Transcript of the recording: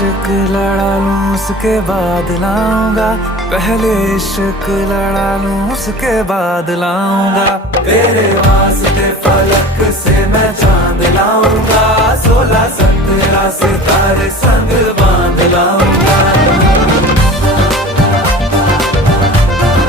इश्क लड़ा लूं उसके बाद लाऊंगा, पहले इश्क लड़ा लूं उसके बाद लाऊंगा।